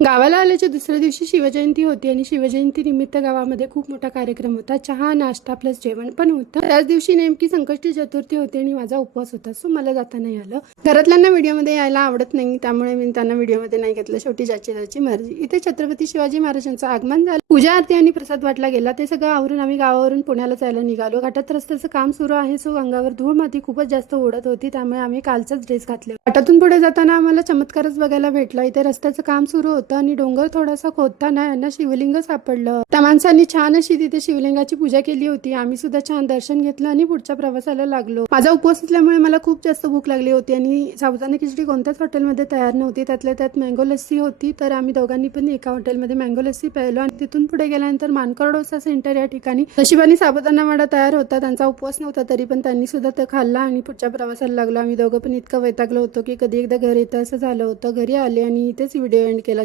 गावाला आल्याच्या दुसऱ्या दिवशी शिवजयंती होती आणि शिवजयंती निमित्त गावामध्ये खूप मोठा कार्यक्रम होता. चहा, नाश्ता प्लस जेवण पण होतं. त्याच दिवशी नेमकी संकष्टी चतुर्थी होती आणि माझा उपवास होता, सो मला जाता नाही आलं. घरातल्यांना व्हिडिओमध्ये यायला आवडत नाही, त्यामुळे मी त्यांना व्हिडिओमध्ये नाही घेतलं. शेवटी ज्याची त्याची मर्जी. इथे छत्रपती शिवाजी महाराजांचं आगमन झालं, पूजा आरती आणि प्रसाद वाटला गेला. ते सगळं आवरून आम्ही गावावरून पुण्याला जायला निघालो. घाटात रस्त्याचं काम सुरू आहे, सो अंगावर धूळ माती खूपच जास्त उडत होती, त्यामुळे आम्ही कालचाच ड्रेस घातले. घाटातून पुढे जाताना आम्हाला चमत्कारच बघायला भेटला. इथे रस्त्याचं काम सुरू होतं आणि डोंगर थोडासा खोदताना यांना शिवलिंग सापडलं. त्या माणसांनी छान अशी तिथे शिवलिंगाची पूजा केली होती. आम्ही सुद्धा छान दर्शन घेतलं आणि पुढच्या प्रवासाला लागलो. माझा उपवास असल्यामुळे मला खूप जास्त भूक लागली होती आणि साबुदाणा खिचडी कोणत्याच हॉटेलमध्ये तयार नव्हती. त्यातल्या त्यात मँगो लस्सी होती, तर आम्ही दोघांनी पण एका हॉटेलमध्ये मँगो लस्सी प्यायलो आणि तिथून पुढे गेल्यानंतर मानकर डोसा सेंटर या ठिकाणी नशिबाने साबुदाणा वडा तयार होता. त्यांचा उपवास नव्हता, तरी पण त्यांनी सुद्धा ते खाल्ला आणि पुढच्या प्रवासाला लागलो. आम्ही दोघं पण इतकं वैतागलो होतो की कधी एकदा घरी येतं असं झालं होतं. घरी आले आणि इथेच व्हिडिओ एंड केला.